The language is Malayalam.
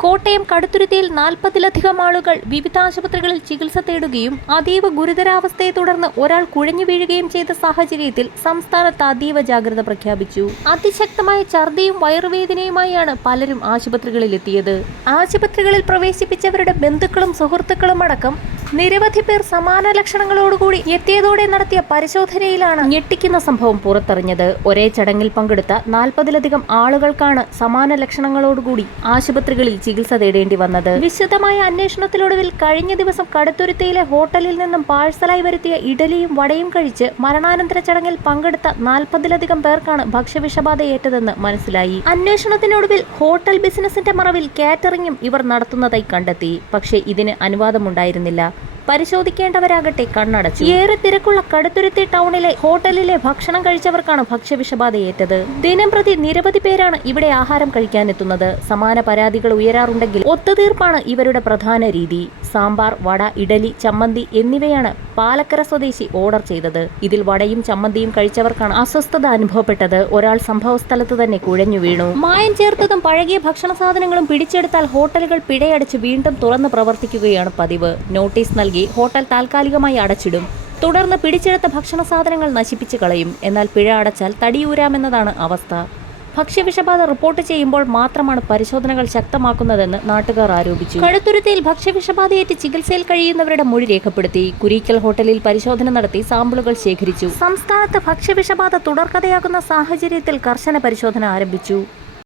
കോട്ടയം കടുത്തുരുത്തിയിൽ നാൽപ്പതിലധികം ആളുകൾ വിവിധ ആശുപത്രികളിൽ ചികിത്സ തേടുകയും അതീവ ഗുരുതരാവസ്ഥയെ തുടർന്ന് ഒരാൾ കുഴഞ്ഞു വീഴുകയും ചെയ്ത സാഹചര്യത്തിൽ സംസ്ഥാനത്ത് അതീവ ജാഗ്രത പ്രഖ്യാപിച്ചു. അതിശക്തമായ ഛർദിയും വയറുവേദനയുമായാണ് പലരും ആശുപത്രികളിൽ എത്തിയത് ആശുപത്രികളിൽ പ്രവേശിപ്പിച്ചവരുടെ ബന്ധുക്കളും സുഹൃത്തുക്കളും അടക്കം നിരവധി പേർ സമാന ലക്ഷണങ്ങളോടുകൂടി എത്തിയതോടെ നടത്തിയ പരിശോധനയിലാണ് ഞെട്ടിക്കുന്ന സംഭവം പുറത്തറിഞ്ഞത്. ഒരേ ചടങ്ങിൽ പങ്കെടുത്ത നാൽപ്പതിലധികം ആളുകൾക്കാണ് സമാന ലക്ഷണങ്ങളോടുകൂടി ആശുപത്രികളിൽ ചികിത്സ തേടേണ്ടി വന്നത്. വിശദമായ അന്വേഷണത്തിലൊടുവിൽ കഴിഞ്ഞ ദിവസം കടുത്തുരുത്തിയിലെ ഹോട്ടലിൽ നിന്നും പാഴ്സലായി വരുത്തിയ ഇഡലിയും വടയും കഴിച്ച് മരണാനന്തര ചടങ്ങിൽ പങ്കെടുത്ത നാൽപ്പതിലധികം പേർക്കാണ് ഭക്ഷ്യവിഷബാധയേറ്റതെന്ന് മനസ്സിലായി. അന്വേഷണത്തിനൊടുവിൽ ഹോട്ടൽ ബിസിനസിന്റെ മറവിൽ കാറ്ററിംഗും ഇവർ നടത്തുന്നതായി കണ്ടെത്തി. പക്ഷേ ഇതിന് അനുവാദമുണ്ടായിരുന്നില്ല. പരിശോധിക്കേണ്ടവരാകട്ടെ കണ്ണടച്ചു. ഏറെ തിരക്കുള്ള കടുത്തുരുത്തി ടൗണിലെ ഹോട്ടലിലെ ഭക്ഷണം കഴിച്ചവർക്കാണ് ഭക്ഷ്യവിഷബാധയേറ്റത്. ദിനം പ്രതി നിരവധി പേരാണ് ഇവിടെ ആഹാരം കഴിക്കാനെത്തുന്നത്. സമാന പരാതികൾ ഉയരാറുണ്ടെങ്കിൽ ഒത്തുതീർപ്പാണ് ഇവരുടെ പ്രധാന രീതി. സാമ്പാർ വട ഇഡലി ചമ്മന്തി എന്നിവയാണ് പാലക്കര സ്വദേശി ഓർഡർ ചെയ്തത്. ഇതിൽ വടയും ചമ്മന്തിയും കഴിച്ചവർക്കാണ് അസ്വസ്ഥത അനുഭവപ്പെട്ടത്. ഒരാൾ സംഭവ സ്ഥലത്ത് തന്നെ കുഴഞ്ഞു വീണു. മായം ചേർത്തതും പഴകിയ ഭക്ഷണ സാധനങ്ങളും പിടിച്ചെടുത്താൽ ഹോട്ടലുകൾ പിഴയടച്ച് വീണ്ടും തുറന്ന് പ്രവർത്തിക്കുകയാണ് പതിവ്. നോട്ടീസ് നൽകി ഹോട്ടൽ താൽക്കാലികമായി അടച്ചിടും. തുടർന്ന് പിടിച്ചെടുത്ത ഭക്ഷണ സാധനങ്ങൾ നശിപ്പിച്ചു കളയും. എന്നാൽ പിഴ അടച്ചാൽ തടിയൂരാമെന്നതാണ് അവസ്ഥ. ഭക്ഷ്യവിഷബാധ റിപ്പോർട്ട് ചെയ്യുമ്പോൾ മാത്രമാണ് പരിശോധനകൾ ശക്തമാക്കുന്നതെന്ന് നാട്ടുകാർ ആരോപിച്ചു. കഴുത്തുരുത്തിയിൽ ഭക്ഷ്യവിഷബാധയേറ്റ് ചികിത്സയിൽ കഴിയുന്നവരുടെ മൊഴി രേഖപ്പെടുത്തി കുരീക്കൽ ഹോട്ടലിൽ പരിശോധന നടത്തി സാമ്പിളുകൾ ശേഖരിച്ചു. സംസ്ഥാനത്ത് ഭക്ഷ്യവിഷബാധ തുടർക്കഥയാകുന്ന സാഹചര്യത്തിൽ കർശന പരിശോധന ആരംഭിച്ചു.